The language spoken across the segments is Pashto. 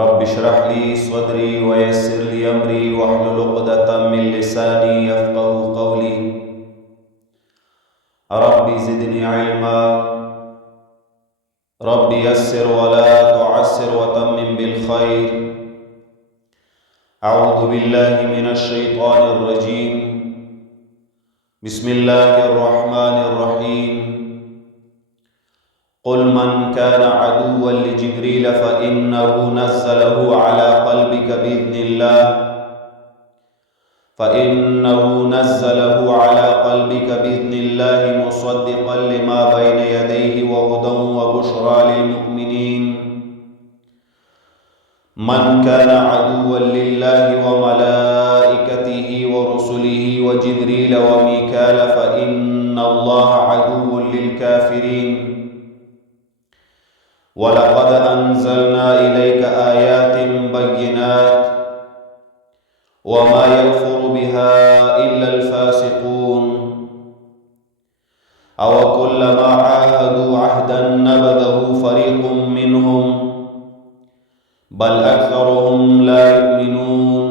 رب اشرح لي صدري ويسر لي أمري واحلل عقدة من لساني يفقه قولي. رب زدني علما، رب يسر ولا تعسر وتمم بالخير. أعوذ بالله من الشيطان الرجيم. بسم الله الرحمن الرحيم. قل من كان عدوا لجبريل فإنه نزله على قلبك بإذن الله مصدقا لما بين يديه وهدى وبشرى للمؤمنين. من كان عدوا لله وملائكته ورسله وجبريل وميكال فإن الله عدو للكافرين. ولقد أنزلنا إليك آيات بينات وما يكفر بها إلا الفاسقون. أوكلما عاهدوا عهدا نبذه فريق منهم بل أكثرهم لا يؤمنون.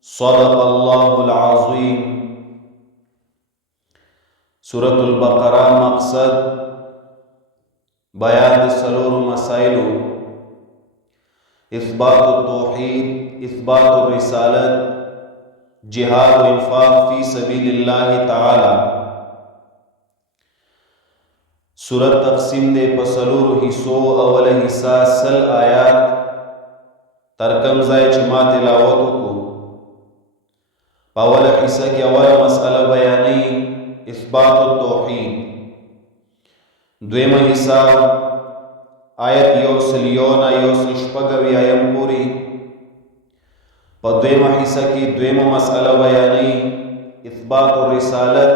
صدق الله العظيم. سورة البقرة مقصد بیان سلور مسائلو: اثبات التوحید، اثبات الرسالت، جہاد و انفاق فی سبیل اللہ تعالی. سورت تقسیم دے پسلور حصو. اول حصہ سل آیات ترکم زائے چما تلاوتو کو. اول حصہ کی اول مسئلہ بیانی اثبات التوحید. دویم حصہ آیت یوسلیون یوسل شپگوی آیم پوری. پا دویم حصہ کی دویم مسئلہ بیانی اثبات الرسالت.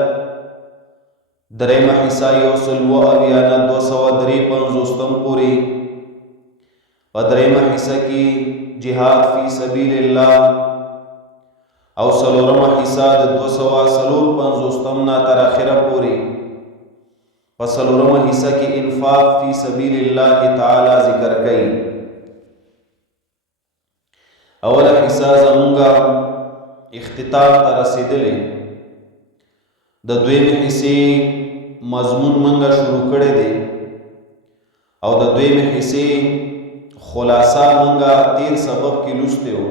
دریم حصہ یوسل و اویانا 253 پوری. پا دریم حصہ کی جہاد فی سبیل اللہ. او سلورم حصہ 253 نا تر آخرہ پوری. فسلورم حصہ کی انفاق فی سبیل اللہ تعالی ذکر کئی. اول حصہ زمونگا اختتام تا رسیدلے. دا دویم حصے مضمون منگا شروع کردے دے او دا دویم حصے خلاصہ منگا 13 سبق کی لستے ہو.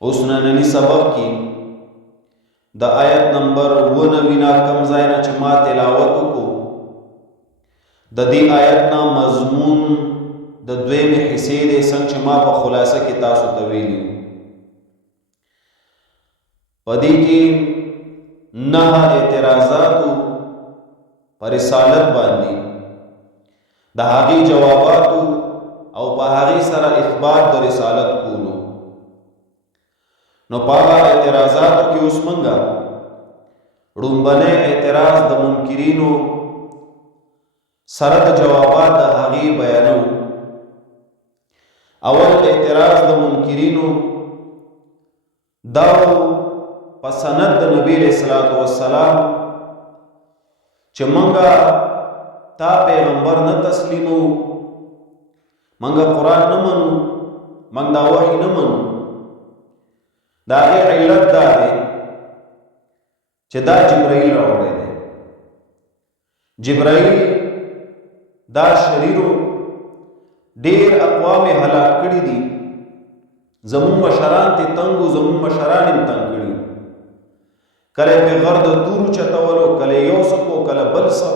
اس ننی سبق کی دا آیت نمبر 99 کم زائنا چما تلاوتو کو. دا دی آیت نا مضمون دا دویم حصے دے سنگ چما پا خلاصہ کی تاسو طویلی. پا دی کی نہا اعتراضاتو پا رسالت باندی دا حاغی جواباتو او پا حاغی سر اثبات دا رسالت کولو. نو پاگا اعتراضاتو کی اس منگا رنبنے اعتراض دا منکرینو سرد جوابات دا حقی بیانو. اول اعتراض دا منکرینو داو پسند دا نبی علیہ السلام چه منگا تا پیغمبر نہ تسلیمو، منگا قرآن نہ منو، منگ دا وحی نہ منو. دا علت دا دے چه دا جبرائیل راوڑے دے. جبرائیل دا شریرو دیر اقوام حلاک کری دی. زمون مشران تی تنگو، زمون مشران تنگ کری. کلے پہ غرد تورو چتولو، کلے یوسکو، کلے بلسا.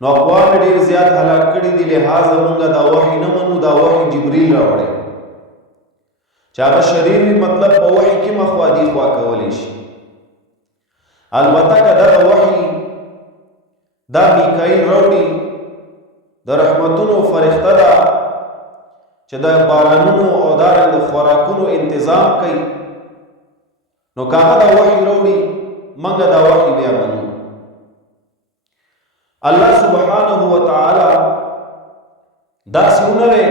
نو اقوام دیر زیاد حلاک کری دی، لہذا منگا دا وحی نمانو، دا وحی جبریل راوڑے. چاہا شریر بھی مطلب پا وحی کی مخوادی خواہ کولیش. البتہ کہ دا وحی دا میکائیل روڑی دا رحمتونو فرختہ دا چه دا بارانونو او دارنگ خوراکونو انتظام کئی. نو کاغا دا وحی روڑی منگا دا وحی بیا منو. اللہ سبحانہ وتعالی دا سنوے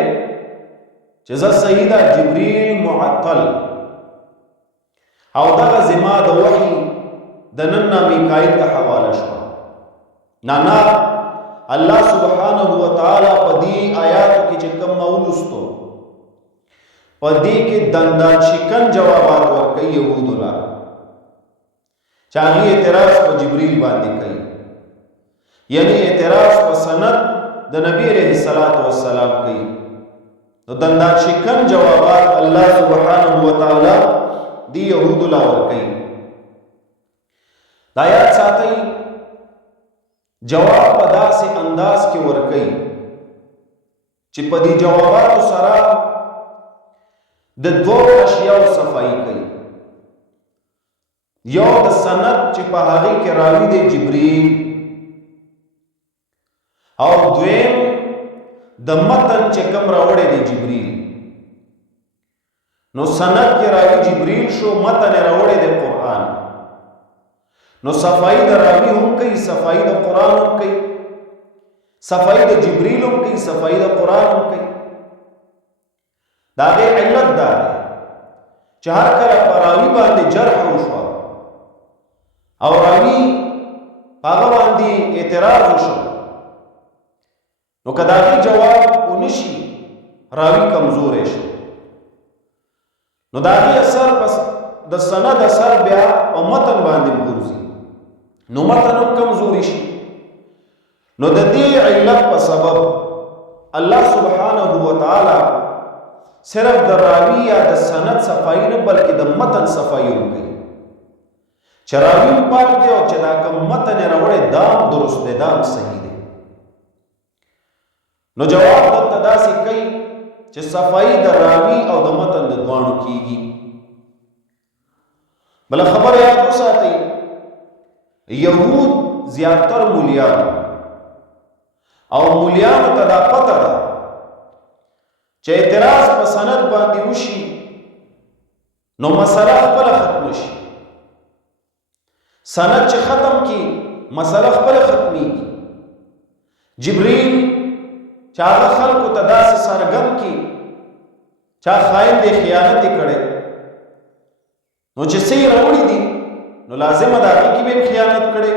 چه سیدہ جبریل معطل او دا زما دا وحی دا ننا میکائیل تا حوالہ شوا. نانا اللہ سبحانہ وتعالی پا دی آیاتو کی چکم رستو په دې کې دندا چکن جوابات ورکوي یهودو لا چې هغه اعتراض په جبرئیل باندې کوي، یعنی اعتراض په سند د نبی علیہ الصلوۃ والسلام کوي. نو دندا چکن جوابات الله سبحانه و تعالی دی یهودو لا ورکوي. دا یاد ساتي جواب په داسې انداز کې ورکوي چې په دې جواباتو سره د دوه اشیاء صفائی کوي. یو د سند چې په هغه کې راوي دی جبرئیل، او دویم د متن چې کوم راوړی دی جبرئیل. نو سند کې راوي جبرئیل شو، متن راوړی دی قرآن. نو صفائی د راوي هم کوي، صفائی د قرآن هم کوي، صفائی د جبرئیل هم کوي، صفائی د قرآن هم کوي. دا غي علت دا چې هر کله پر راوي باندې جرح وشو او راوي هغه باندې اعتراض وشو، نو کدا غي جواب ونشي راوي کمزور شي، نو دا غي اثر پس د سند اثر بیا او متن باندې ګرځي، نو متن هم کمزوري شي. نو د دې علت په سبب الله سبحانه و تعالی صرف د راوی یا د سند صفائی نه بلکې د متن صفائی هم کوي چې راوی پاک دی او چې دا کوم متن راوړی دام درست دی، دام صحیح دی. نو جواب دلته داسې کوي چې صفائی د راوی او د متن د دواړو کیږي. بل خبر یاد وساتئ، یهود زیاتر مولیان او مولیانو ته دا پته ده چې اعتراض په سند باندې وشي نو مسله خپل ختم شي. سند چې ختم کی مسله خپل ختميږي. جبرئیل چې هغه خلکو ته داسې سرګن کی چا خائن دی خیانت کړي، نو چې صحیح راوړي دي نو لازم ده چې به خیانت کړي.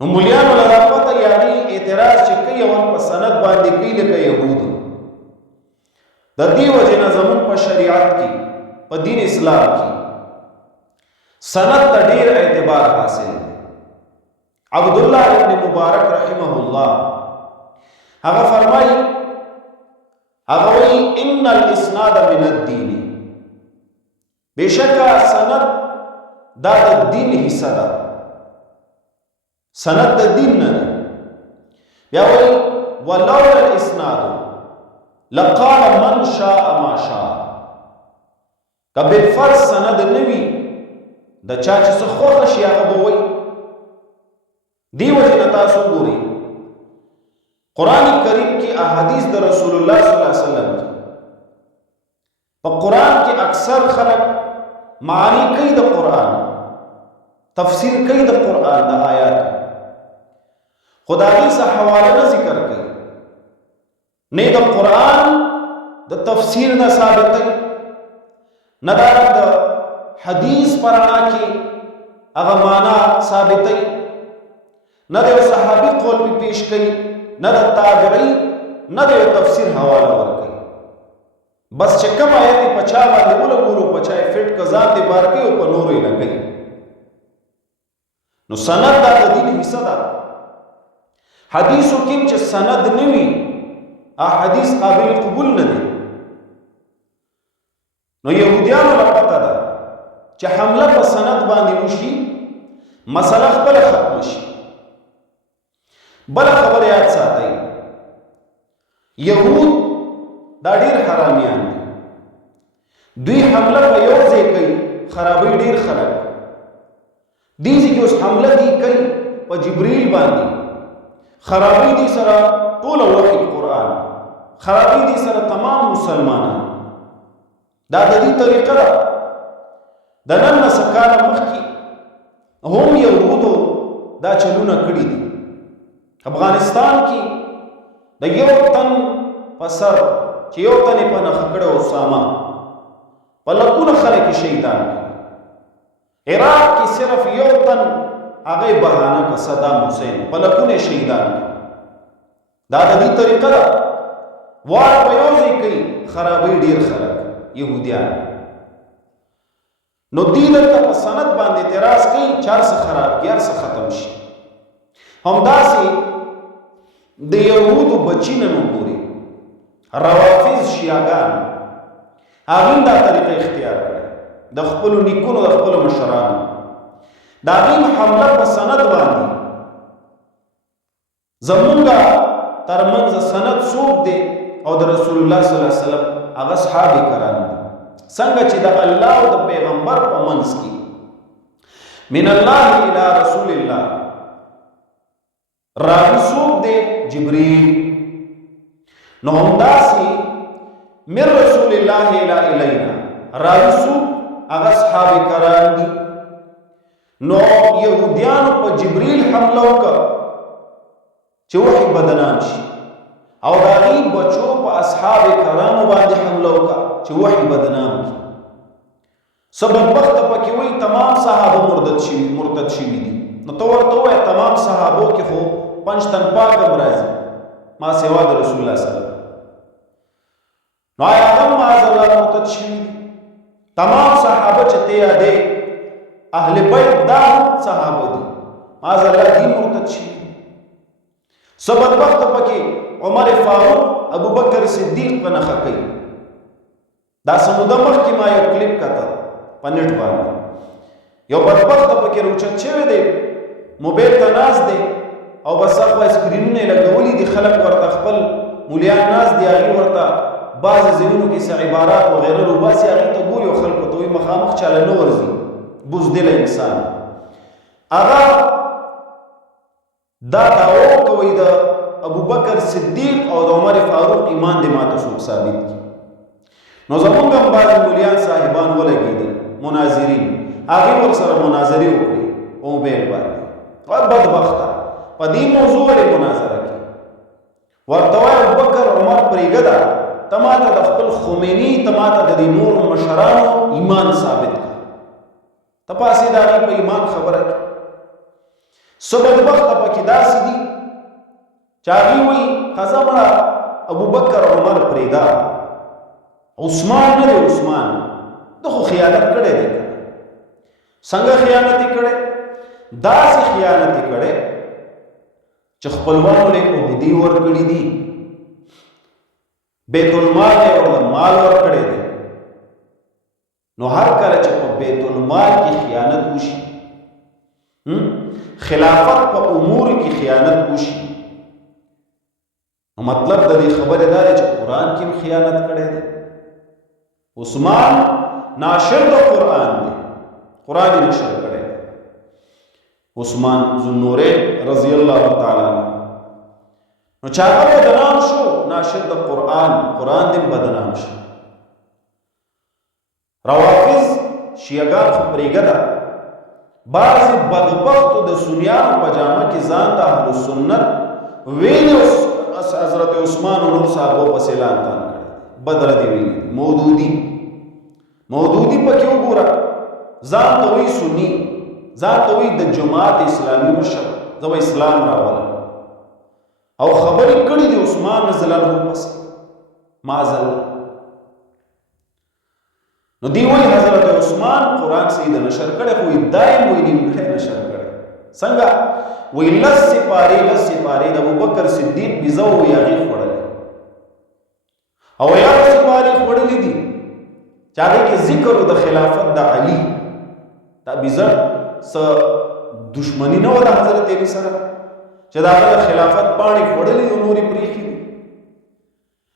نو مولیانو له پته یعنی اعتراض چې کوي او په سند باندې کوي لکه يهود. د دې وجه نه زمون په شریعت کې په دین اسلام کې سند ته ډیر اعتبار حاصل دی. عبد الله ابن مبارک رحمه الله هغه فرمایي، هغه وی ان الاسناد من الدين، بشکا سند دا د دین حصہ ده، سند د دین نه. بیا وی ولولا الاسناد لقال من شاء ما شاء، کبه فرض سند نوی د چا چې څه خوښ شي هغه به وی. دی وجه تاسو ګوري قرآن کریم کې احادیث د رسول الله صلی الله علیه وسلم کې په قرآن کې اکثر خلک معنی کوي د قرآن، تفسیر کوي د قرآن د آیات، خدای سره حواله نه ذکر کوي، نه د قرآن د تفسیر نه ثابت دی، نه د حدیث پرانا کې هغه معنا ثابت دی، نه د صحابي قول په پیش کوي، نه د تابعی، نه د تفسیر حواله ورکوي. بس چې کوم آیت په چا باندې ولګولو په چا فټ کزان دی بار کوي او په نورې لګي. نو سند دا د دین حصہ ده. حدیثو کې چې سند نه وي حدیث قابل قبول نه دی. نو يهوديانو له پته ده چې حمله په سند باندې وشي مسله خپل ختم شي. بل خبر یاد ساتئ، يهود دا ډیر حرامیان دي. دوی حمله په یو ځای کوي، خرابوي ډیر خلک. دي چې اوس حمله دي کوي په جبرئیل باندې، خرابوي دي سره ټول وحی قرآن، خرابوي دي سره تمام مسلمانان. دا د دې طریقه ده. د نن نه سکاله مخکې هم يهودو دا چلونه کړي دي. افغانستان کې د یو تن په سر چې یو تن په نخ کړه اسامه په لکونه خلک شهیدان کړي. عراق کې صرف یو تن هغه بهانه کا صدام حسین په لکونه شهیدان کړي. دا د دې طریقه ده. واړه په یو ځای کوي، خرابوي ډېر خلک یهودیان. نو دوی دلته په سند باندې اعتراض کوي چې هر څه خراب کړي، هر څه ختم شي. همداسې د یهودو بچي نن وګوري، روافض شیعاګان، هغوی دا طریقه اختیار کړې د خپلو نیکونو، د خپلو مشرانو. د هغوی حمله په سند باندې زمونږ ترمنځ سند څوک دی او د رسول الله صلی الله علیه وسلم هغه صحابه کرام دي. څنګه چې د الله او د پیغمبر په منځ کې من الله الى رسول الله راوي څوک دی؟ جبريل. نو همداسې من رسول الله الى الینا راوي څوک؟ هغه صحابه کرام دي. نو یهودیانو په جبريل حمله وکړه چې وحي بدنام شي، او د هغوی بچو په اصحاب کرامو باندې حمله وکړه چې وحي بدنام کړي. سبب وخت پکې وایي تمام صحابه مرتد شوي دي. نو ته ورته ووایه تمام صحابو کې خو پنج تن پاک هم راځي ما سوا د رسول الله صلی الله علیه وسلم. نو آیا هغه معاذالله مرتد شوي دي؟ تمام صحابه چې ته یادې اهل بیت دا صحابه دي، معاذالله دي مرتد شوي دي. سبب وخت پکې عمر فاروق ابو بکر صدیق په نښه کوي. دا سموده مخکې ما یو کلیپ کته په نېټ باندې، یو بدبخته پکې روچت شوی دی، موبایل ته ناست دی او بس اخوا سکرینونه یې لګولي دي، خلک ورته خپل مولیان ناست دي، هغې ورته بعضې ځایونو کې څه عبارات وغیره روباسي، هغې ته ګوري او خلکو ته وایي مخامخ چاله نه ورځي. بزدله انسان هغه دا دعوه کوي د ابو بکر صدیق او د عمر فاروق ایمان دې ماته څوک ثابت کړي. نو زمونږ هم بعضې مولیان صاحبان ولګېدل، مناظرین، هغې ورسره مناظرې وکړي په موبایل باندې. بدبخته په دې موضوع ولې مناظره کوي؟ ورته وایه ابوبکر عمر پرېږده، ته ماته د خپل خمیني، ته ماته د دې نورو مشرانو ایمان ثابت کړه، ته پاسې د هغې په ایمان خبره کړه. څه بدبخته پکې داسې دي چې هغې وایي ښځه مړه ابوبکر عمر پرېږده، عثمان نه دی، عثمان ده خو خیانت کړی دی. څنګه خیانت یې کړی؟ داسې خیانت یې کړی چې خپلوانو له عهدې ورکړي دي، بیت المال یې ورته مال ورکړی دی. نو هر کله چې په بیت المال کې خیانت وشي، خلافت په امور کې خیانت وشي، نو مطلب د دې خبرې دا دی چې قرآن کې هم خیانت کړی دی. عثمان ناشر د قرآن دی، قرآن یې نشر کړی دی. عثمان ذوالنورین رضی الله تعالی عنہ، نو چې هغه بدنام شو ناشر د قرآن، قرآن دې بدنام شو. روافض شیعګان خو پرېږده، بعضې بدبختو د سنیانو په جامه کې ځان ته اهل سنت ویلي، حضرت عثمان و نور صحابو پسې اعلان تان کړی، بدره دې ویلي. مودودي پکې وګوره، ځان ته وایي سني، ځان ته وایي د جماعت اسلامي مشر، زه به اسلام راولم، او خبرې کړي دي عثمان رضی الله عنه پسې معاذالله. نو دی وایي حضرت عثمان قرآن سید نشر کړی، خو دایم وایي نیمګړی نشر کړی. څنګه؟ وایي لس سپارې د ابوبکر صدیق بیزه وایي هغې خوړلې، او یا سپارې خوړلې دي چې هغې کې ذکر د خلافت د علي. دا بیزه څه دشمني نه وه د حضرت علي سره چې د هغه د خلافت پاڼې خوړلې او نورې پرېښي دي.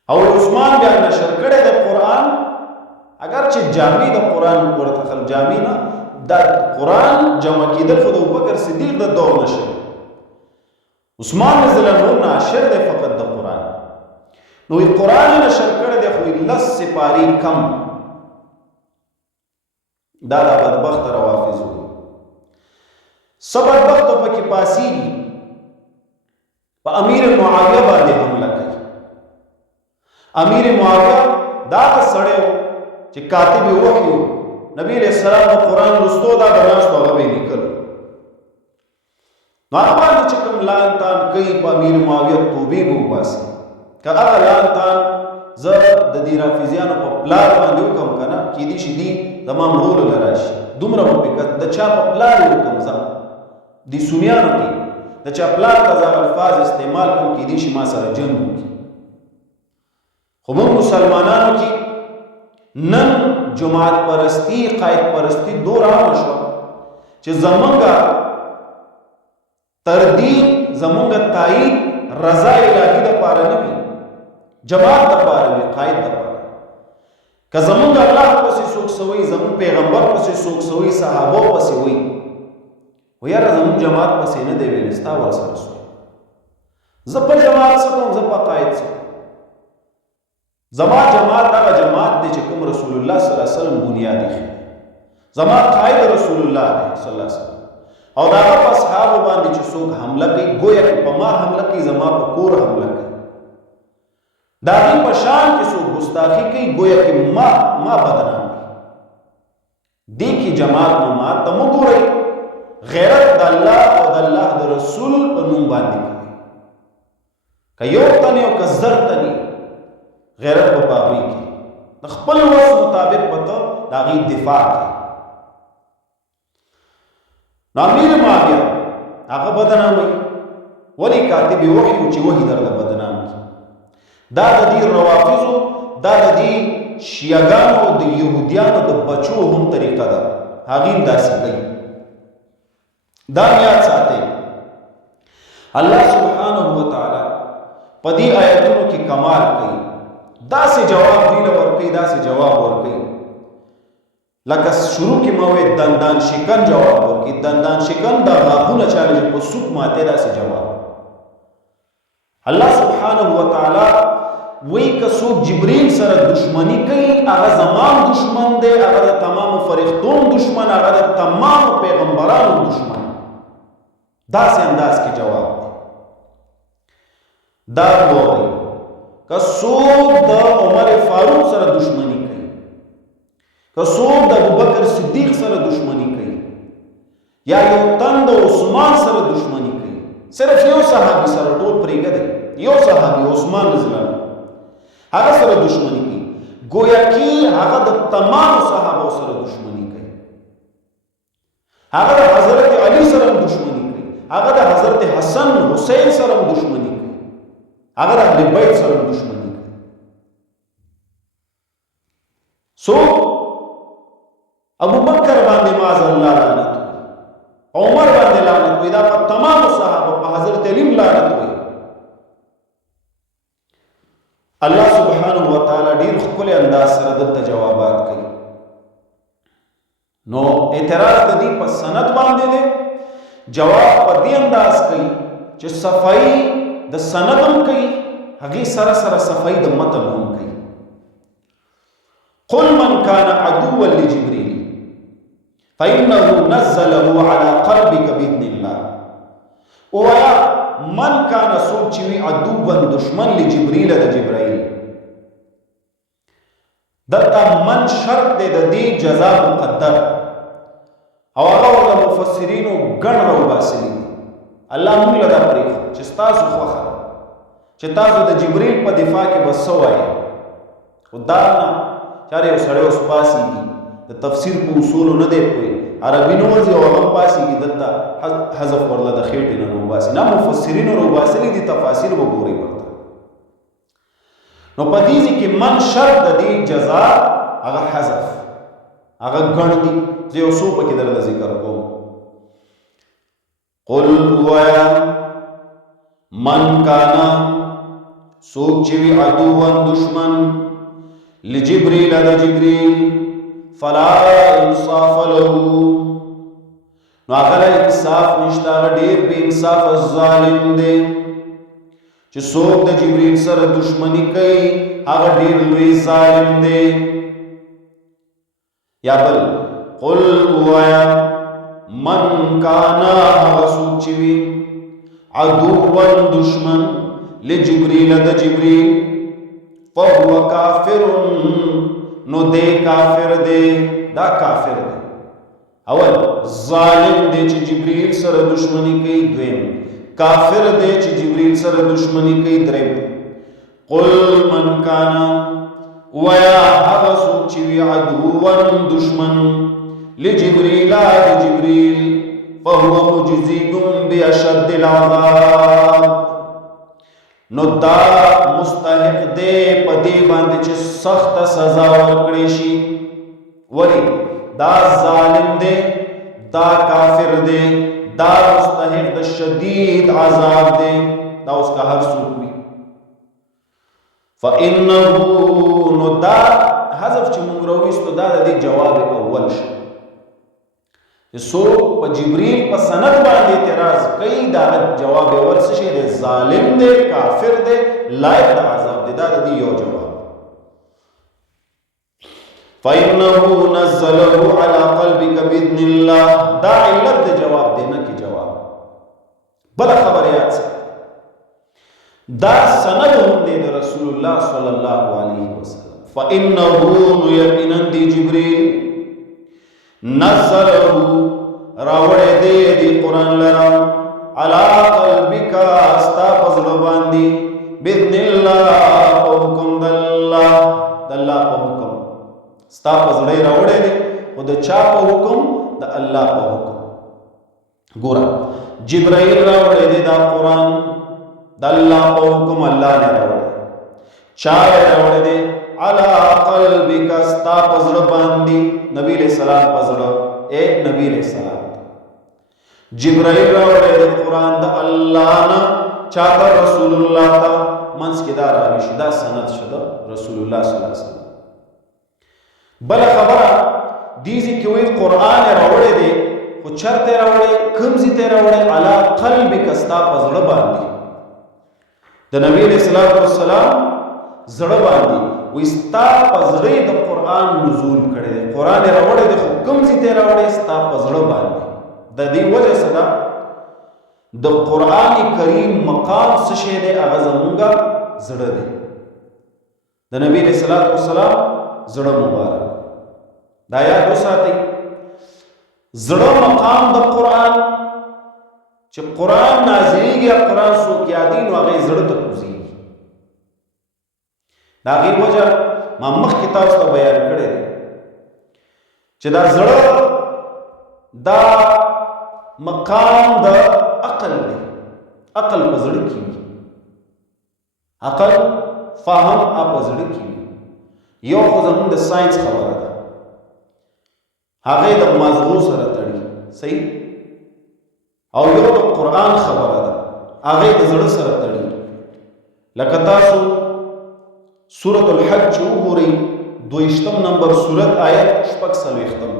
او عثمان بیا نشر کړی د قرآن، اگر چې جامع د قرآن ورته خل جامع نه، د قرآن جمع کېدل خو د ابوبکر صدیق د دور نشر، عثمان رضی الله عنه ناشر دی فقط د قرآن. نو قرآن نشر کړی دی، خو لس سپارې کم. دا د بدبخته روافض وو. څه بدبخته پکې پاسېږي، په امیر معاویه باندې حمله کوي. امیر معاویه دا سړی و چې کاتب وحی و، نبی علیہ السلام د قرآن لوستو دا د ناستو هغه به یې لیکلو. نو هغه باندې چې کوم لعن تان کوي په امیر معاویه توبې به وباسي، که هغه لعن تان زه د دې رافضیانو په پلار باندې وکړم که نه کیدای شي دي زما مړولو له راشي دومره به پې د چا په پلار یې وکړم زه دې سنیانو کې د چا پلار ته زه الفاظ استعمال کړم کیدای شي ما سره جنګ وکړي خو موږ مسلمانانو کې نن جماعت پرستی قائد پرستی دور عامه شوه چې زمونږه تردید زمونږه تایید رضا الهي دپاره نه وي جماعت دپاره وي قائد دپاره که زمونږ الله پسې څوک سوی زمونږ پیغمبر پسې څوک سوی صحابو پسې وي و یاره زمونږ جماعت پسې نه دی ویلی ستا ورسره سوی زه په جماعت څه کوم زه په قائد څه زما جماعت هغه جماعت دی چې کوم رسول الله صلی الله علیه وسلم بنیاد ایښی زما قائد رسول الله دی صلی الله علیه وسلم او د هغه په اصحابو باندې چې څوک حمله کوي گویا که په ما حمله کوي زما په کور حمله کوي د هغې په شان کې څوک ګستاخي کوي گویا که ما بدنام کوي دې کې جماعت مماعت ته مه ګورئ غیرت د الله او د الله د رسول په نوم باندې کوي که یو تن او که زر تنې غیرت په هغوی کې د خپل وس مطابق به ته د هغې دفاع کوي نو امیر معاویه هغه بدناموي ولې کاتب وحي و چې وحي درله بدنام کړي دا د دې روافضو دا د دې شیعګانو د یهودیانو د بچو هم طریقه ده هغې هم داسې کوي دا یاد ساتئ الله سبحانه وتعالی په دې آیتونو کې کمال کوي داسې جواب دوی له ورکوي داسې جواب ورکوي لکه شروع کې ما وې دندان شکن جواب ورکړي دندان شکن دا غاښونه چاله په سوک ماته داسې جواب الله سبحانه وتعالی وی که څوک جبرئیل سره دشمنی کوي هغه زمان دشمن دی هغه د تمامو فرښتو دشمن هغه د تمامو پیغمبرانو دشمن داسې انداز کې جواب دی دا وایي که څوک د عمر فاروق سره دشمنی کوي که څوک د ابوبکر صدیق سره دشمنی کوي یا یو تن د عثمان سره دشمنی کوي صرف یو صحابي سره ټول پرېږدئ یو صحابي عثمان رضی الله عنه هغه سره دشمنی کوي گویا کې هغه د تمامو صحابو سره دشمنی کوي هغه د حضرت علی سره دشمنی کوي هغه د حضرت حسن حسین سره دشمنی کوي هغه د اهل بیت سره دشمنی کوي سو ابو بکر باندې معاذ الله لعنت وي عمر باندې لعنت وي دا په تمامو صحابه په حضرت علی لعنت وي الله سبحانه وتعالی ډیر خپل انداز سره دلته جوابات کوي نو اعتراض د دې په سند باندې دی جواب په دې انداز کوي چې صفائی د سند هم کوي هغې سره سره صفائی د متن هم کوي قل من كان عدوا لجبريل فإنه نزله على قلبك بإذن الله ويا من كان سوچوي عدوا دشمن لجبريل د جبرائيل دلته من شرط دی د دې جزاء مقدر او هغه د مفسرینو ګڼ راوباسلي الله موږ له دا پرېښود چې ستاسو خوښه ده چې تاسو د جبريل په دفاع کې بس څه وایئ خو دا نه چاره یو سړی اوس پاسېږي د تفسیر په اصولو نه دی پوهېږي عربي نه ورځي او هغه هم پاسېږي دلته حذف ورله د خېټې نه راوباسي نه مفسرینو راوباسلي دي تفاسیر وګورئ ورته نو په دې کې من شرط د دې جزا هغه حذف هغه ګڼ دي زه یو څو پکې درله ذکر کوم قل ویا من کانا څوک چې وي عدوان دشمن لجبريل د جبريل فلا انصاف له نو هغه انصاف نشته ډیر بے انصاف ظالم دی چې څوک د جبريل سره دشمنی کوي هغه ډیر لوی ظالم دی یا بل قل ویا من کانا هغه څوک چې وي عدوان دشمن لجبريل د جبريل فهو کافر نو دے کافر دے دا کافر دے اول ظالم دے چې جبريل سره دشمنی کوي دویم کافر دے چې جبريل سره دشمنی کوي دریم قل من کان ویا هغه څوک چې وي عدوا دشمن لجبريل جبريل فهو مجزي بأشد العذاب نو دا مستحق دے پدی باندې چې سخت سزا ورکړي شي ولی دا ظالم دے دا کافر دے دا مستحق د شدید عذاب دے دا اس کا ہر سوک بھی فإنه نو دا حذف چې موږ راوستو دا د جواب اول شي سو په جبريل په سند باندې اعتراض کوي دا جواب اول څه شي دی ظالم دی کافر دی لایق د عذاب دی دا د یو جواب فإنه نزله على قلبك بإذن الله دا علت د جواب دی نه کی جواب بل خبر یاد سه دا سند هم دی د رسول الله صلی الله علیه وسلم فإنه یقینا دی جبريل نزله راوڑے دے دی قرآن لرا علا قلبک استا پزڑو باندی بذن اللہ پا حکم داللہ داللہ پا حکم استا پزڑے راوڑے دے خود چا پا حکم دا اللہ پا حکم گورا جبرائیل راوڑے دے دا قرآن داللہ پا حکم اللہ نے راوڑے چاہے راوڑے دے علا قلبک استا پزڑو باندی نبی علیہ السلام پزڑو اے نبی علیہ السلام جبرائیل راوڑے دے قرآن دا اللہ نا چاہتا رسول اللہ تا منس کی دا راویش دا سند شدا رسول اللہ صلی اللہ علیہ وسلم بلا خبرہ دیزی کیوئی قرآن راوڑے دے خو چرتے راوڑے کمزی تے راوڑے علا قلبی کستا پا زڑ باندی دا نبی علیہ السلام زڑ باندی وستا پا زڑی دا قرآن نزول کرے دے قرآن راوڑے دے خو کمزی تے راوڑے ستا پا زڑ باندی دا دی وجہ صدا دا قرآن کریم مقام سشے دے اغاز مونگا زڑ دے دا نبی علیہ السلام زڑ مبارک دا یاد ہو ساتی زڑ مقام دا قرآن چھ قرآن نازلی گیا قرآن سوک یادین و اغی زڑ تا کوزی دا اغی وجہ ما مخ کتاب ستا بیان کرے دے چھ دا زڑ دا مقام دا عقل دے عقل پا زڑ کی عقل فاہم آپ پا زڑ کی یو خوزمون دا سائنس خبر دا آغای دا مازغو سر تڑی صحیح او یو دا قرآن خبر دا آغای دا زڑ سر تڑی لکتاسو سورة الحج چو گوری دوشتم نمبر سورت آیت شپک سلویختم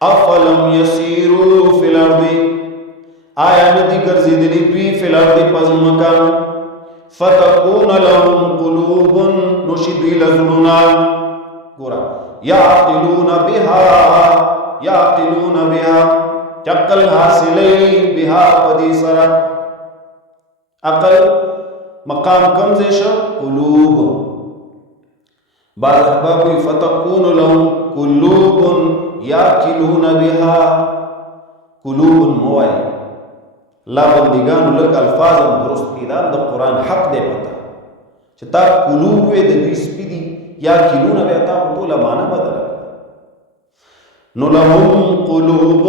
افلم یسیرو فی الارض آیا ندی گرزی دلی دوی فی الارض پزمکا فتکون لهم قلوب نشدوی لزلنا گورا یعقلون بها چقل حاصلی بها پدی سرا عقل مقام کمزش قلوب بعض احبابی فتکون لهم قلوب یاکلون بها قلوب موائی لا بندگانو لک الفاظم درست پیدان دا قرآن حق دے پتا چتا قلوب وی دا دوی سپی دی یاکلون بها تا طول مانا بدل نو لهم قلوب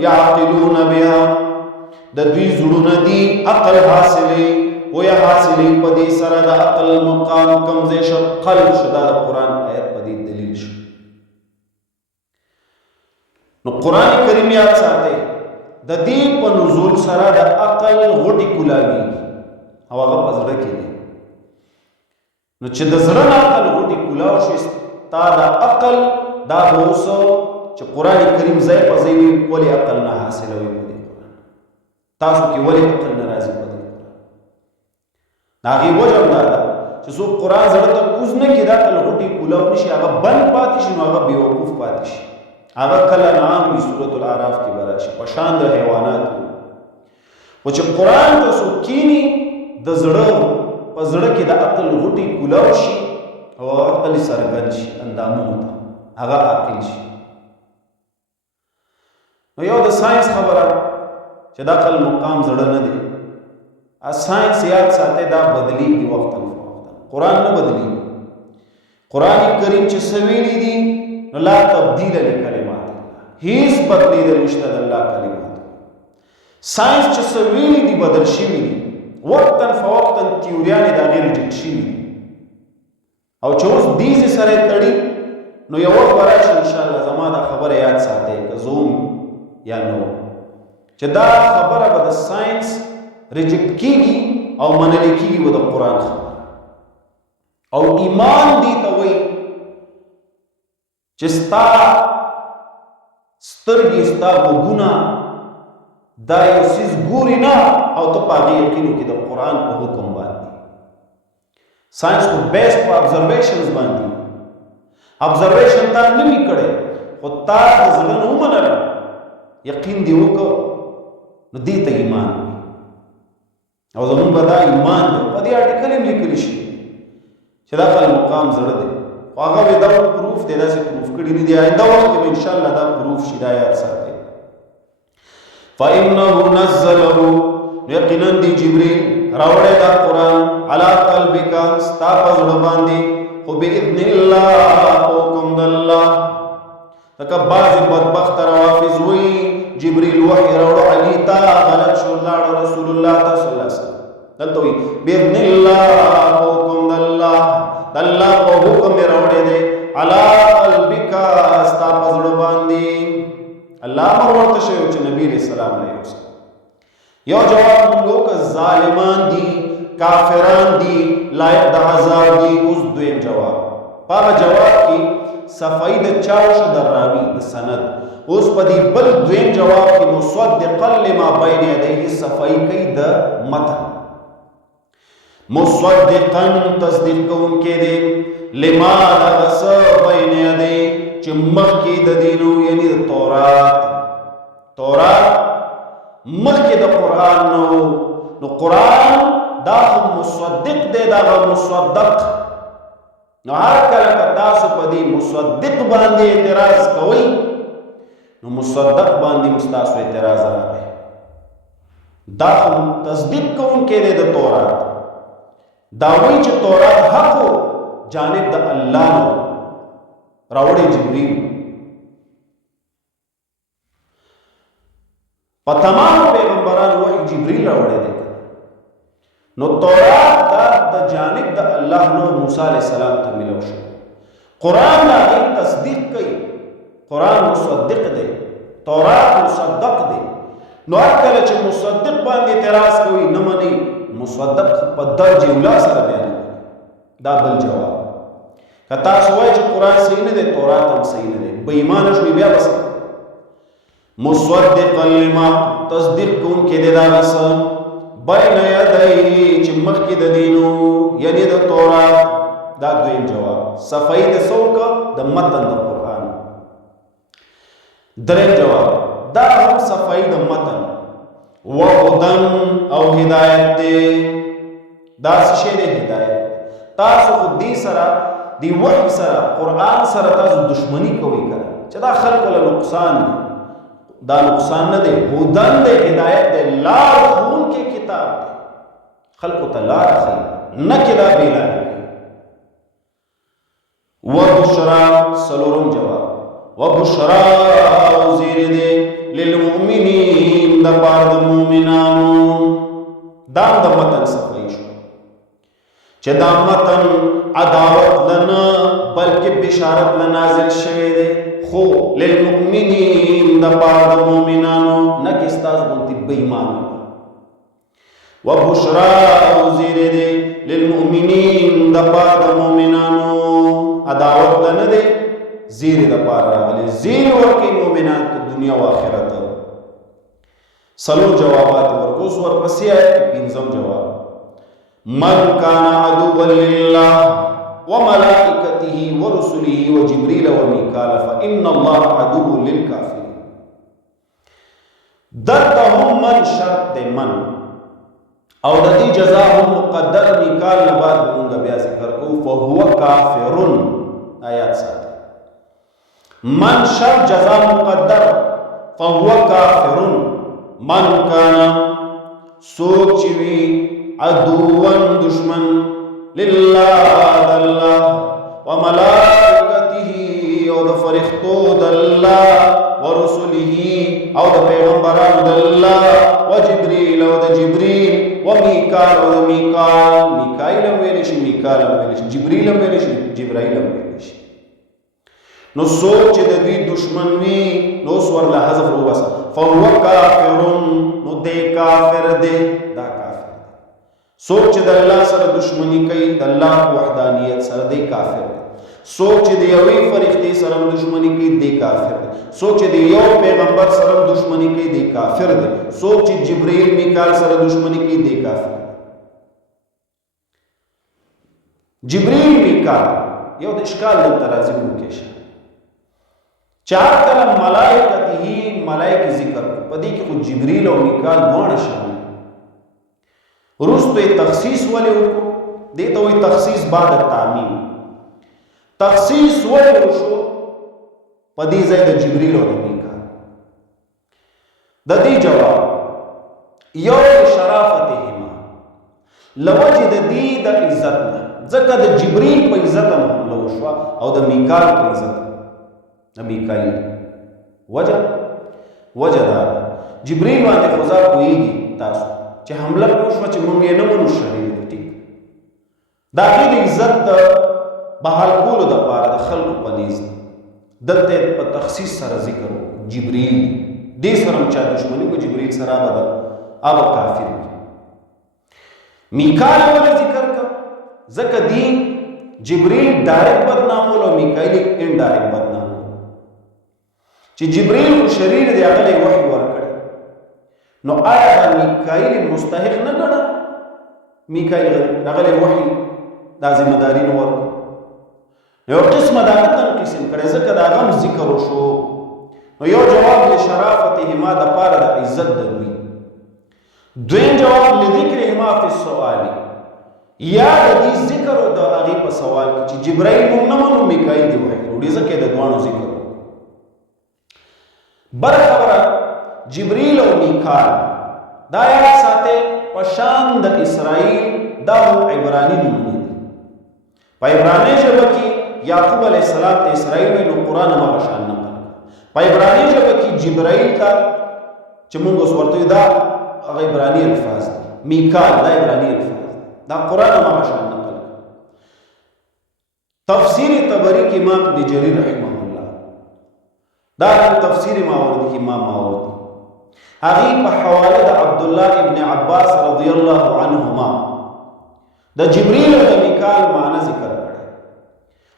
یعقلون بها دا دوی زرون دی عقل حاصلی ویا حاصلی پدی سر دا عقل مقام کمزش قلب شدا دا قرآن آیت پدی دلیل شد نو قرآن کریم یاد ساتے دا دی پا نزول سرا دا عقل غٹی کلاوی او آغا پزڑا کی دی نو چه دا زرن عقل غٹی کلاو شست تا دا عقل دا بوسو چه قرآن کریم زی پا زیوی ولی عقل نا حاصل ہوئی پا دی قرآن تاسو کی ولی عقل نا رازی پا دی قرآن ناغی وجب دادا چه سو قرآن زرطا کوز نکی دا عقل غٹی کلاو نشی آغا بند پاتی شی نو آغا بیوقوف پاتی شی آغا کل انعام بی سورة العراف کی براشی پشاند حیوانات و چه قرآن تا سو کینی دا زڑا پا زڑا کی دا عقل غٹی کلاو شی و عقل سرگن شی اندامو تا آغا عقل شی نو یو دا سائنس خبره چه دا عقل مقام زڑا ندی سائنس یاد ساتے دا بدلی دی وقتا قرآن نه بدلی. قرآن کریم چې څه ویلي دي نو لا تبدیل لکلمات الله، هیڅ بدلیدل نشته د الله کلمات. ساینس چې څه ویلي دي بدل شوي دي، وقتا فوقتا تیوریانې د هغې ریجکټ شوي دي، او چې اوس دیزې سره یې تړي نو یو وخت به راشي انشاءالله زما دا خبره یاد ساتئ که زه یا نو چې دا خبره به د ساینس ریجکټ کیږي او منلی کیږي به د قرآن خبره. او ایمان دی ته وایي چې ستا سترګې ستا غوږونه دا یو څیز ګوري نه او ته په هغې یقین وکړي د قرآن په حکم باندې. ساینس خو بیس په ابزرویشنز باندې، ابزرویشن تا نه وي کړی خو تا د زړه نه ومنله، یقین دې وکړه نو دې ته ایمان وي. او زمونږ به دا ایمان دی. په دې آرټیکل هم لیکلی شي چې دا خل مقام زړه دی، خو هغه به دا پروف دی، داسې پروف کړي نه دي. آینده وخت کې به انشاءالله دا پروف شي، دا یاد ساتئ. فإنه نزله، یقینا دی جبریل راوړی دا قرآن علی قلبک ستا په زړه باندې، خو بإذن الله په حکم د الله. لکه بعضې بدبخت روافظ وایي جبریل وحی راوړو علي ته، غلط شو، لاړو رسول الله ته صلی الله علیه وسلم. دلته وایي بإذن الله په حکم د الله، د الله په حکم یې راوړی دی علی قلبک ستا په زړه باندې. الله امر ورته شوی چې نبی علیه السلام علیه وسلم. یو جواب موږ وکړه ظالمان دي، کافران دي، لایق د عذاب دي. اوس دویم جواب، په هغه جواب کې صفائی د چا شو د راوي د سند. اوس په دې بل دویم جواب کې مصدقا لما بین یدیه صفائی کوي د متن. مصدقا تصدیق کوونکی دی لما هغه څه بین یدیه چې مخکې د دینو یعنی د تورات مخکې د قرآن نو قرآن دا خو مصدق دی، دا مصدق. نو هر کله که تاسو په دې مصدق باندې اعتراض کوئ نو مصدق باندې هم ستاسو اعتراض راغی. دا خو تصدیق کوونکی دی د تورات، دا وایي چې تورات حق و جانب د الله نو راوړی جبریل. په تمام پیغمبرانو وحی جبریل راوړی دی. نو تورات دا د جانب د الله نو موسی علیہ السلام ته ملو شو. قرآن دا تصدیق کوي، قرآن مصدق دی، تورات مصدق دی. نو هر کله چې مصدق باندې اعتراض کوي نه مني، مصدق په درجه اولا سره بیانوي. دا بل جواب. که تاسو وایئ چې قرآن صحیح نه دی، تورات هم صحیح نه دی، بې ایمانه شوئ، بیا به څه؟ مصدقا لما تصدیق کوونکی دی د هغه څه بین یدیه چې مخکې د دینو یعنی د تورات. دا دویم جواب، صفائی د څوک د متن د قرآن. دریم جواب، دا هم صفائی د متن وهدن او هدایت دی. دا څه شی دی؟ هدایت. تاسو خو دې سره دی وحی سره قرآن سره تاسو دشمنی کوئ کنه چې دا خلکو له نقصان دی. دا نقصان نه دی، هدن دی، هدایت دی، لار ښوونکی کتاب دی، خلکو ته لار ښیي، نه کې دا بېلارې کوي. وبشرا څلورم جواب، وبشرا او زیری دی للمؤمنین د پاره د مؤمنانو. دا د متن صفائی شو چې دا متن عداوت لنا بلکې بشارت لنازل شوی دی، خو للمؤمنین د پاره د مؤمنانو، نه کې ستاسو غوندې بې ایمانو. وبشرا او زیری دی للمؤمنین د پاره د مؤمنانو، عداوت لنه دی، زیری د پاره راغلی، زیری ورکوي مؤمنان ته دنیا او آخرت. څلور جوابات ورکوس، ورپسې آیت کې پنځم جواب، من کان عدوا لله وملائکته ورسله وجبریل ومیکال فإن الله عدو للکافرین. دلته هم من شرط دی، من او د دې جزا هم مقدر میکال نه بعد مونږ بیا ذکر کوو. فهو کافرون، آیات ساتي. من شرط جزا مقدر، فهو کافرون. من کان سوک چوی عدوان دشمن لله الله وملائكته او د فرښتو د الله ورسله او د پیغمبرانو د الله وجبريل او د جبريل وميكال او د میکائیل ویل شي میکال ویل شي جبريل ویل شي جبرائیل ویل شي نو څوک چې د دې دشمن وي نو سور له حذف وبس فهو کافر نو دې کافر دې دا کافر څوک چې د الله سره دشمنی کوي د الله وحدانیت سره دې کافر دی څوک چې د یوې فرښتې سره دشمنی کوي دې کافر دی څوک چې د یو پیغمبر سره دشمنی کوي دې کافر دی څوک چې جبرائیل میکال سره دشمنی کوي دې کافر دی جبرائیل میکال یو د اشکال د ترازی وکیشه چار کله ملائکته ملائکه ذکر پدې کې خو جبرائیل او میکال دوه شامل رستو تخصیص ولې وکړو دې ته وایي تخصیص بعد التعمیم تخصیص ولې وشو پدې ځای د جبرائیل او میکال د دې جواب یو شرافتهما لوجه د دې د عزت ځکه د جبرائیل په عزت هم وشو او د میکال په عزت میکائیل وجه دا جبرائیل باندې خو ځا کویږي تاسو چې حمله وشو چې مونږ یې نه منو شریر دی ټیک دا د عزت بحال کولو د پاره د خلکو په نيز دلته په تخصیص سره ذکر جبرائیل دې سره چا دښمنی کو جبرائیل سره بدل اب کافر میکائیل ول ذکر کا ځکه دی جبرائیل ډایرکټ بدنامول او میکائیل انډایرکټ بدنام چې جبرائیل شریر دی هغه وحی ورکړ نو آیا میکائیل مستحق نه ګڼه میکائیل هغه وحی دا ذمہ داری نه ورکړ یو قسمه دا قسم کړي ځکه دا غم ذکر وشو نو یو جواب لشرافتهما د پاره د عزت د دوی دویم جواب لذکرهما فی السؤال یا د دې ذکر او د هغه په سوال کې چې جبرائیل موږ نه منو میکائیل دی وحی وړي ځکه د دوانو ذکر بر خبره جبرائیل او میکال دا یاد ساته پشان د اسرائیل دا عبرانی نومونه دي په عبرانی ژبه کې یعقوب علیه السلام ته اسرائیل ویلو قرآن ما بشان نقل په عبرانی ژبه کې جبرائیل ته چې موږ اوس ورته دا هغه عبرانی الفاظ دي میکال دا عبرانی الفاظ دا قرآن ما بشان نقل تفسیر طبری کې امام ابن جریر رحمه الله دا تفسیر ماوردی کې امام ماوردی هغه په حواله د عبد الله ابن عباس رضی الله عنهما د جبرائیل او د میکال معنی ذکر کړي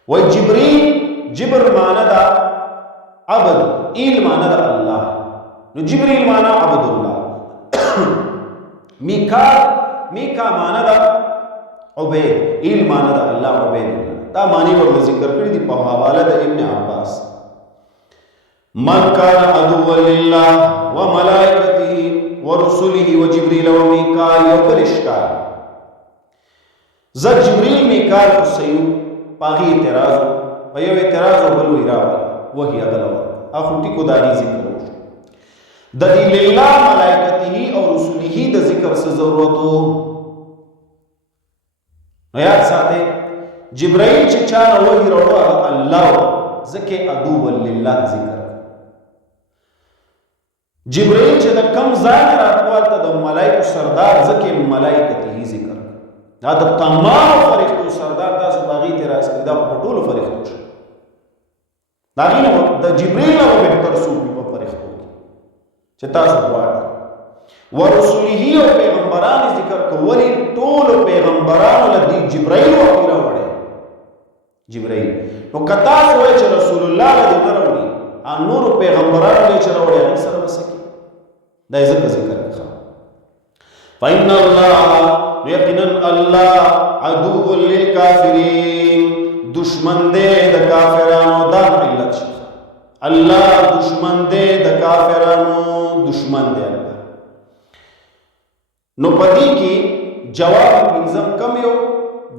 وای جبرائیل جبر معنی دا عبد ایل معنی دا الله نو جبرائیل معنی عبد الله میکا معنی دا عبید ایل معنی دا الله عبید دا معنی ورته ذکر کړی دی په حواله د ابن عباس من کان عدو لله وملائکته ورسله وجبريل وميكال یو اشکال ز جبريل میکال او سيو پاغي اعتراض او یو اعتراض او بل ویرا وهي غلو اخو ټیکو دانی ذکر د دې لله ملائکته او رسله د ذکر څه ضرورت نو یاد ساته جبرائیل چې چا وحی راوړو الله زکه عدو لله ذکر جبرائیل چې د کم ځای راتواته د ملائکه سردار زکه ملائکته ذکر دا د تمام فرښتو سردار تاسو باغی اعتراض کړی دا په ټولو فرښتو شو دا نه د جبرائیل او بهتر سو په فرښتو چې تاسو غواړئ ورسوله او پیغمبران ذکر کوي ټول پیغمبرانو له جبرائیل او راوړي جبرائیل نو کتا سوې چې رسول الله له دې راوړي ان نور پیغمبرانو له چې راوړي هغه سره وسکي دا ذکر کوي فإن الله یقینا الله عدو للکافرین دشمن دې د کافرانو دا علت شي الله دشمن دې د کافرانو دشمن دې نو پدې کې جواب پنځم کم یو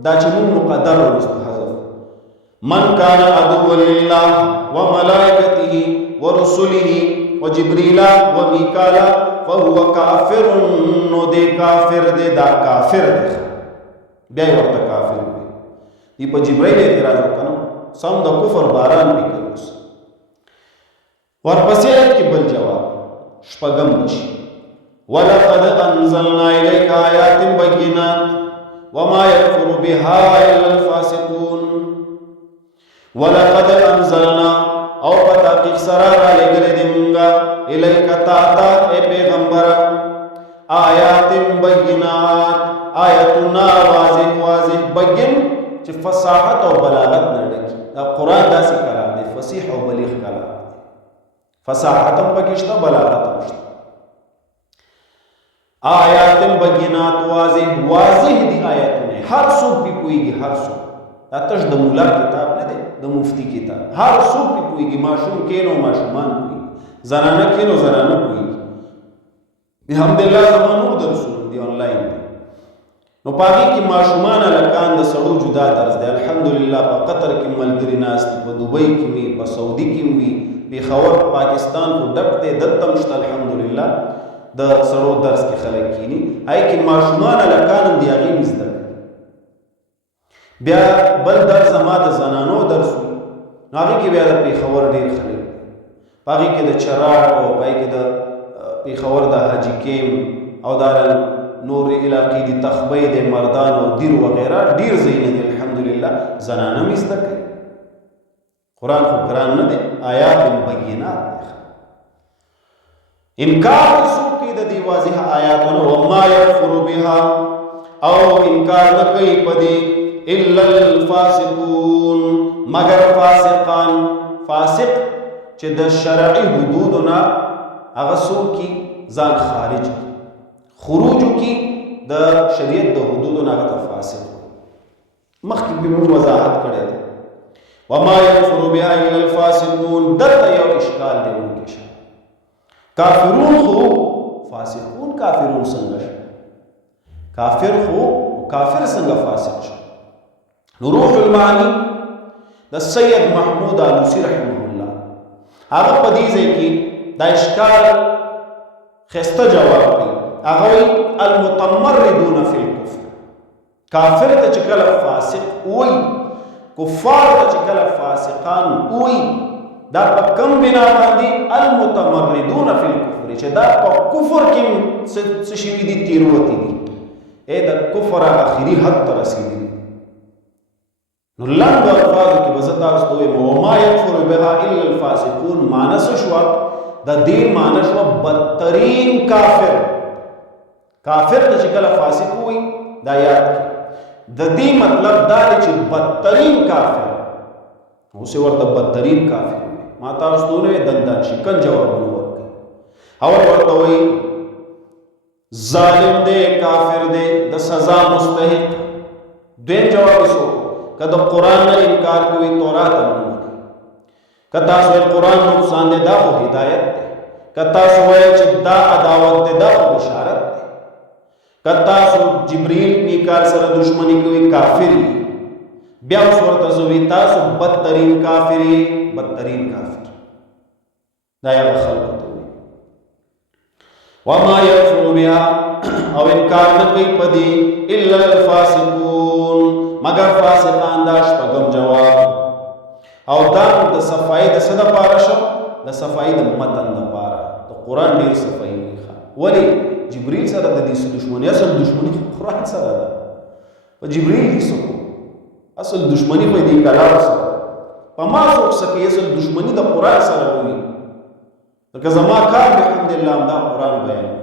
دا چې مقدر او مستحذف من کان عدو لله وملائکته ورسله وجبريل وميكال فهو کافر نو دې کافر دې دا کافر دې بیا ورته کافر دی په جبرائیل اعتراض وکړو سم د کفر باران پې کوي اوس ورپسې آیت کې بل جواب شپږم بشي ولقد انزلنا الیک آیات بینات وما یکفر بها الا الفاسقون ولقد انزلنا او په تحقیق سره رالیږلي دي مونږه الیک تا ته ای پیغمبره آیات بینات آیتنا واضح واضح بین چې فصاحت او بلاغت نه ډکي دا قرآن داسې کلام دی فصیح او بلیغ کلام دی فصاحت هم پکې شته بلاغت هم شته آیات بینات واضح واضح دي آیاتونه هر څوک پې پوهېږي هر څوک دا تش د مولا کتاب نه دی د مفتی کتاب هر څوک پې پوهېږي ماشوم کینو ماشومان پوهېږي زنانه کینو زنانه پوهېږي الحمدلله زما نور درسونه دي آنلاین دي نو په هغې کې ماشومان هلکان د سړو جدا درس دی الحمدلله په قطر کې ملګري ناست دي په دوبۍ کې وي په سعودي کې وي پېښور پاکستان خو ډک دی دلته هم شته الحمدلله د سړو درس کې خلک کینی هغې کې ماشومان هلکان هم د هغې هم زده کوي بیا بل درس زما د زنانو درس وي نو هغې کې بیا د پېښور ډېر خلک په هغې کې د چراغ او په هغې کې د پېښور د حاجي کیم او دارن نور علاقې دي تخبۍ د مردان او دیر وغیره ډېر ځایونه دي الحمدلله زنانه هم زده کوي قرآن خو ګران نه دی آیات بینات دی انکار څوک کوي د دې واضح آیاتونو وما یکفر بها او انکار نه کوي په دې الا الفاسقون مگر فاسقان فاسق چې د شرعي حدودونه هغه څوک کی ځان خارج کی خروج کی د شریعت د حدودو نه هغه فاسق مخکې به موږ وضاحت کړی دی وما یکفر بها الا الفاسقون دلته یو اشکال دی ونکشه کافرون خو فاسقون کافرون څنګه شو کافر خو کافر څنګه فاسق شو نو روح المعانی د سید محمود آلوسی رحمه الله هغه په دې ځای کې دا اشکال خسته جواب کوي هغه وایي المتمردون فی الکفر کافر ته چې کله فاسق وایي کفار ته چې کله فاسقان وایي دا په کوم بنا باندې المتمردون فی الکفر چې دا په کفر کې څه شوي دي تېروتې دي د کفر آخري حد ته رسېدلي نو لنډو الفاظو کې به زه تاسو ته وایم وما یکفر بها الا الفاسقون معنه څه شوه د دې معنی شوه بدترین کافر کافر ته چې کله فاسق وایي دا یاد کړئ د دې مطلب دا دی چې بدترین کافر اوس یې ورته بدترین کافر ما تاسو ته وویل دندان شکن جوابونه ورکړي او ورته وایي ظالم دی کافر دی د سزا مستحق دویم جواب یې که د قرآن نه انکار کوي تورات هم نه مني که تاسو وایئ قرآن نقصان دی دا خو هدایت دی که تاسو وایئ چې دا عداوت دی دا خو بشارت دی که تاسو جبریل میکال سره دشمنی کوي کافر یې بیا اوس ورته زه وایي تاسو بدترین کافر یې بدترین کافر دا هغه خلکو ته وایي وما یکفر بها او انکار نه کوي په دې الا الفاسقون مگر فاسقان دا شپږم جواب او دا د صفایي د څه دپاره شو د صفایي د متن دپاره د قرآن ډېر صفایي وي ولې جبریل سره د دې څه دشمني اصل دشمني قرآن سره ده په جبریل دې څه اصل دشمني په دې کلام سره په ما څوک څه کوي اصل دشمني د قرآن سره وي لکه زما کار الحمدلله همدا قرآن بیان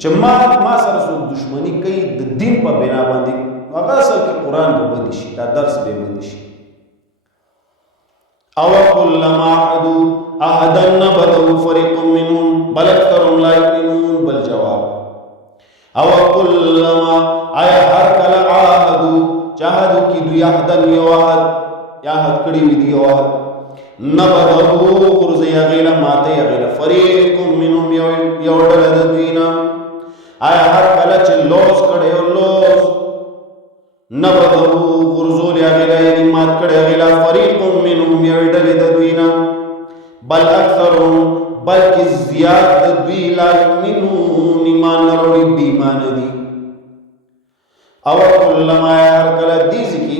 چې ما سره څوک دشمني کوي د دین په بنا باندې هغه اصل کې قرآن به بدي شي دا درس به بدي شي او کلما عهدوا عهدا نبذه فريق منهم بل اكثرهم لا يؤمنون بل جواب او کلما آیا هر کله عهدوا چاهدو کی دوی عهدا یو عهد یا عهد کړي وي دی عهد نبذه غرزي غیلا ماته غیلا فريق منهم یو ډله د دوی نه آیا هر کله چې لوس کړي او لوس نبذه غرزول غیلا یعنی مات کړي غیلا فريق منهم یو ډله د دوی نه بل اکثرهم بلکې زیات د دوی لا یؤمنون ایمان لري بې ایمان دي او کلما هر کله دې ځکه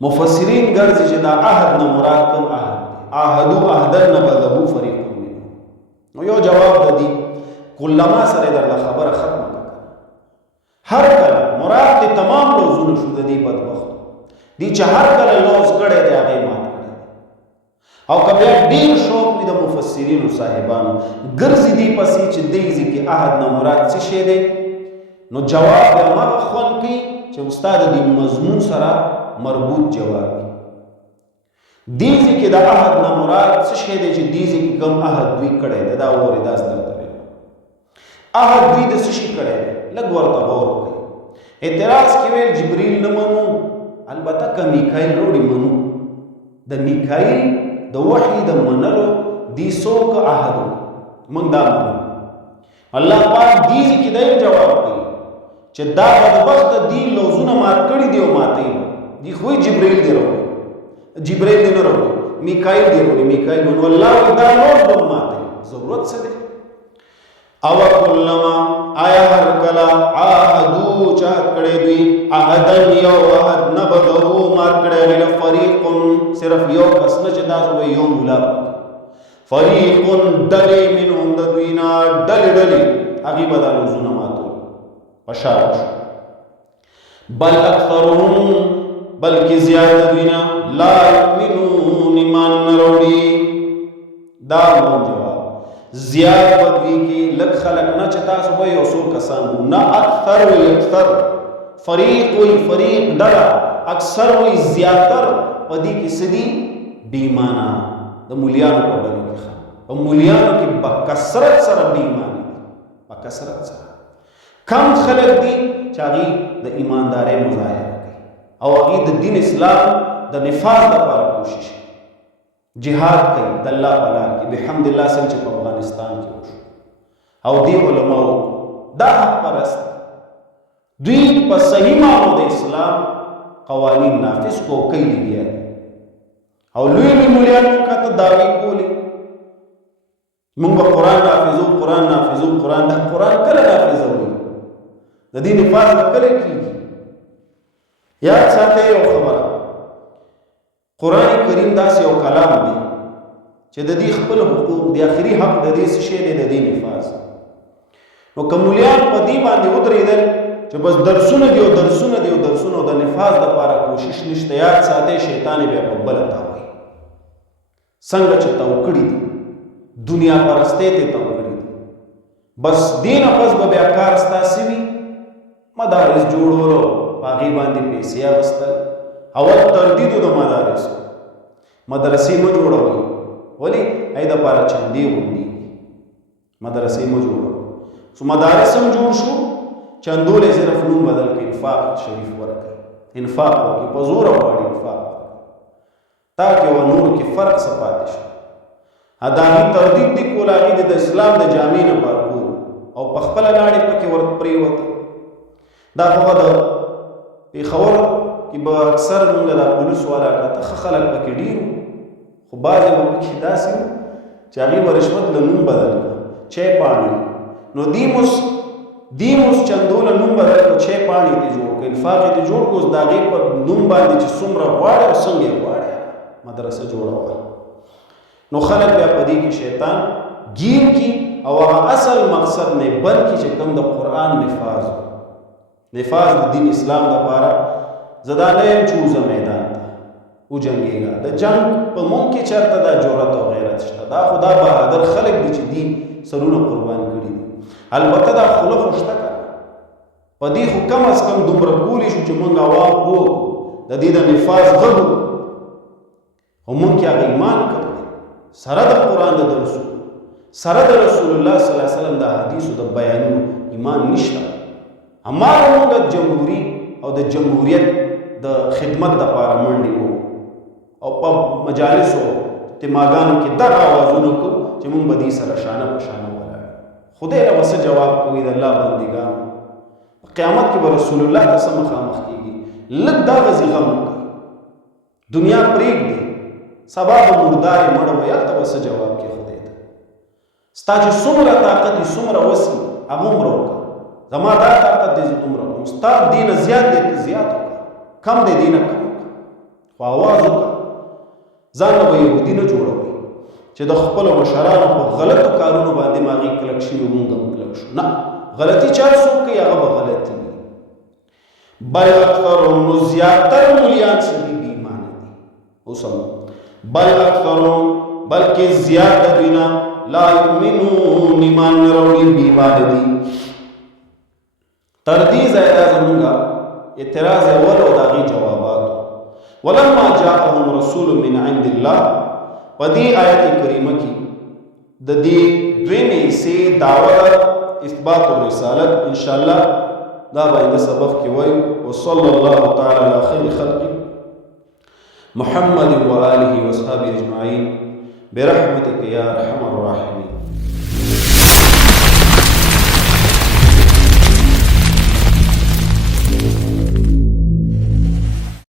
مفسرین ګرځي چې دا عهد نه مراد کوم عهد دی. عهدو عهدا نبذه فریق منهم. نو یو جواب د دې کلما سره درله خبره ختمه کړه. هر کله مراد د تمام لوزونه شو د دې بدبخت دي چې هر کله لوز کړي دی هغه مات کړي. او کبه ډیر شوق وي د مفسرینو صاحبانو ګرځي دی پسې چې دې ځکه عهد نه مراد څه شی دی. نو جواب به هغه خون کی چې استاد دې مضمون سره مربوط جواب دی. دې ځکه د عهد نه مراد څه شی دی چې دې ځکه کوم عهد دوی کړي دا اوري داس درته عهد دوی د څه شي کړي لږ ورته غور وکړي. اعتراض کې ویل جبرئیل نه منو، البته که میکائیل وروړي منو. د میکائیل د وحی د منلو دې څوک عهد موږ دا منو. الله پاک دې ځکه دا جواب کوي چې دا بدبخت دې لوزونه مات کړي دی او ماتې دي خو جبرئیل دی وروړي، جبرئیل دی نه وروړي، میکائیل دی وروړي. میکائیل نو الله دا لوز به ماتې ضرورت څه دی. او کلما آیا هر کلا عهدو چاہت کڑے دوی عهدن یو عهد نبدو مار کڑے غیر فریق صرف یو قسم چداز ہوئے یو مولا فریق ڈلی منهم دوینا ڈلی اغیب دا لوزونا ماتو پشارش بل اکثرهم بلکہ زیادہ دوینا لا یؤمنون ایمان نروڑی دا مون جواب زیاد بدوی کی لگ خلق نہ چتا سو یو سو کسان نہ اکثر و اکثر فریق و فریق ڈلا اکثر و زیاتر پدی کی سدی بیمانا د مولیانو کو ڈلو کی خان او مولیانو کی بکثرت سره بیمانی بکثرت سره کم خلق دی چاغي د ایمانداري مظاهره کوي او هغه د دین اسلام د نفاذ لپاره کوشش جهاد کوي د الله په لار کې بحمد الله څنګه په افغانستان کې وشو او دی علماء دا حق پرست دوی په صحیح معنی د اسلام قوانین نافذ کو کوي بیا او لوی مولیانو کته داوی کولی موږ قرآن نافذو قرآن نافذو قرآن د قرآن کله نافذو د دې نفاذ کله کیږي. یاد ساتئ یو خبره قرآن کریم داسې یو کلام دی چې د دې خپل حقوق د آخري حق د دې څه شی دی د دې نفاذ. نو کومولیان په دې باندې ودرېدل چې بس درسونه دی او درسونه دی او درسونه د نفاذ لپاره کوشش نشته. یاد ساتئ شیطان بیا په بل تاوي څنګه چې توکړی دی دنیا پرسته ته توکړی دی بس دین پس به بیا کار ستاسي وي مدارس جوړولو باغی باندې پیسې اغستل اول تردید د مدارس مدرسې مو جوړوي ولی اې د پاره چندي وندي مدرسې مو جوړو سو مدارس هم جوړ شو چندولې صرف نوم بدل کې انفاق شریف ورکړي انفاق وکي په زور واړي انفاق تاکي و نور کې فرق سپاتې شي. اداني تردید دی کولاغي د اسلام د جامع نه پارکو او په خپل لاړې پکې ور پریوت دا هغه د پیښور کی با اکثر مونږ د پولیس والا کته خلک پکې ډیر خو بعضې به پکې داسې چې هغې به رشوت له نوم بدل کړه چای پاڼې نو دیموس چندوله نوم بدل کړه چای پاڼې دې جوړ کړه انفاق دې جوړ کړه اوس د هغې په نوم باندې چې څومره غواړي او څنګه یې غواړي مدرسه جوړوه. نو خلک بیا په دې کې شیطان گیر کی او هغه اصل مقصد نه بلکې چې کوم د قرآن نفاذ د دین اسلام لپاره زدانه چوزه میدان ته او جنگیږي د جنگ په مونږ کې چرته دا جرأت او غیرت شته دا خدا بهادر خلک دي چې دین سرونه قربان کړي دي. البته دا خلق خوشته کړه په دې خو کم از کم دومره کولی شو چې مونږ عوام وو د دې د نفاذ غږ او مونږ کې هغه ایمان کړو سره د قرآن د درسو سره د رسول الله صلی الله علیه وسلم د حدیثو د بیانونو ایمان نشته. اما مونږ جمهوری او د جمهوریت د خدمت د پاره منډي وو او په مجالسو تماګانو کې دغه आवाजونه کو چې مونږ بدی سره شانه په شانه ولاړ خدای له وسه جواب کوي د الله بندګان قیامت کې به رسول الله تاسو مخامخ کیږي لږ دا غزي غم دنیا پریک دی سبا د مردار مړ ویا ته وسه جواب کې خدای ته ستا چې څومره طاقت څومره وسی هغه مرو زما دا طاقت دې څومره کوم ستا دین زیات دې زیات کم دې دینه کم خو آواز وکړه، ځان به یهودي نه جوړوئ چې د خپلو مشرانو په غلطو کارونو باندې هغې کلک شي او مونږ هم کلک شو. نه، غلطي چا څوک کوي هغه به غلطي وي. بل اکثرهم، نو زیاتر مولیان څه دي؟ بې ایمانه دي. اوس هم بل اکثرهم، بلکې زیات د دوی نه لا یؤمنون، ایمان نه راوړي، بې ایمانه دي. تر دې ځایه دا زمونږ اعتراض اول او د هغې جوابات. ولما جاءهم رسول من عند الله، په دې آیت کریمه کې د دې دویمې حصې دعوه اثبات الرسالت انشاءالله دا به د سبق کې وایو. وصلی الله تعالی علی خیر خلقه محمد و آله و اصحابه اجمعین برحمتک یا ارحم الراحمین.